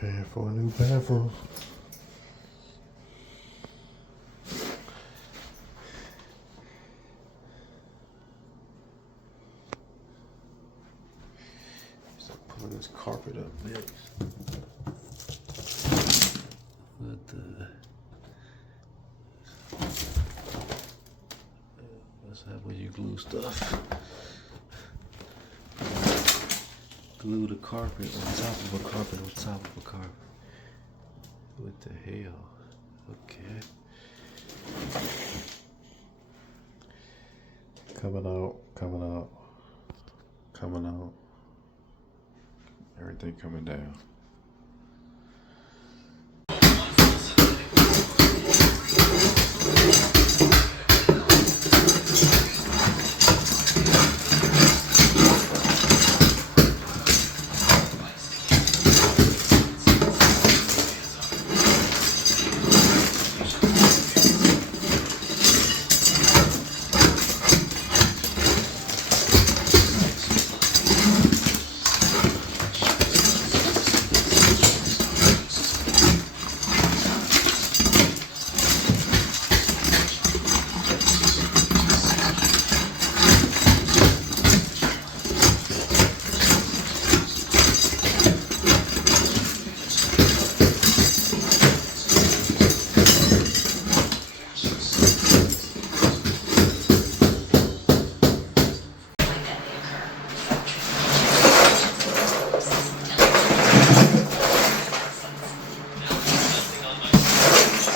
Paying for a new bathroom. Start pulling this carpet up next. That's how when you glue stuff. Glue the carpet on top of a carpet on top of a carpet. What the hell? Okay. Coming out, coming out, coming out. Everything coming down.